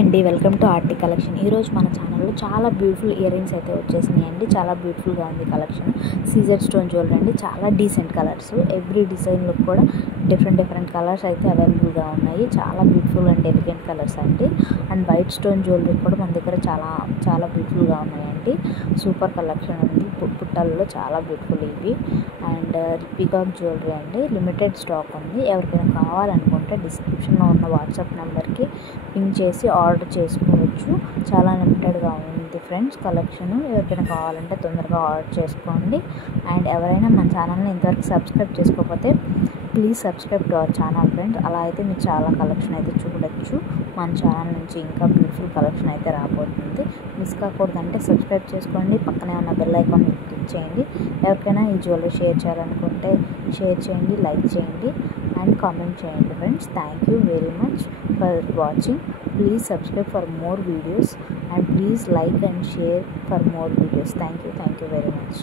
అండి, welcome to RT collection. ఈరోజు మన ఛానల్లో చాలా బ్యూటిఫుల్ ఇయర్ రింగ్స్ అయితే వచ్చేసినాయి అండి. చాలా బ్యూటిఫుల్గా ఉంది కలెక్షన్. సీజర్ స్టోన్ జ్యువెలరీ అండి, చాలా డీసెంట్ కలర్స్. ఎవ్రీ డిజైన్లో కూడా డిఫరెంట్ కలర్స్ అయితే అవైలబుల్గా ఉన్నాయి. చాలా బ్యూటిఫుల్ అండ్ ఎలిగెంట్ కలర్స్ అండి. అండ్ వైట్ స్టోన్ జ్యువెలరీ కూడా మన దగ్గర చాలా బ్యూటిఫుల్గా ఉన్నాయండి. సూపర్ కలెక్షన్ ఉంది. పుట్టల్లో చాలా బ్యూటిఫుల్ ఇవి. అండ్ పీకాక్ జ్యువెలరీ అండి, లిమిటెడ్ స్టాక్ ఉంది. ఎవరికైనా కావాలనుకుంటే డిస్క్రిప్షన్లో ఉన్న వాట్సాప్ నెంబర్కి పింక్ చేసి ఆర్డర్ చేసుకోవచ్చు. చాలా లిమిటెడ్గా ఉంది ఫ్రెండ్స్ కలెక్షన్. ఎవరికైనా కావాలంటే తొందరగా ఆర్డర్ చేసుకోండి. అండ్ ఎవరైనా మన ఛానల్ని ఇంతవరకు సబ్స్క్రైబ్ చేసుకోకపోతే please subscribe to our channel friends. అలా అయితే మీరు చాలా కలెక్షన్ అయితే చూడొచ్చు. మన ఛానల్ నుంచి ఇంకా బ్యూటిఫుల్ కలెక్షన్ అయితే రాబోతుంది. మిస్ కాకూడదంటే సబ్స్క్రైబ్ చేసుకోండి. పక్కనే ఉన్న బెల్ ఐకాన్ క్లిక్ చేయండి. ఎవరికైనా ఈ జ్యువెలరీ షేర్ చేయాలనుకుంటే షేర్ చేయండి, లైక్ చేయండి అండ్ కామెంట్ చేయండి friends. Thank you very much for watching. Please subscribe for more videos and please like and share for more videos. Thank you very much.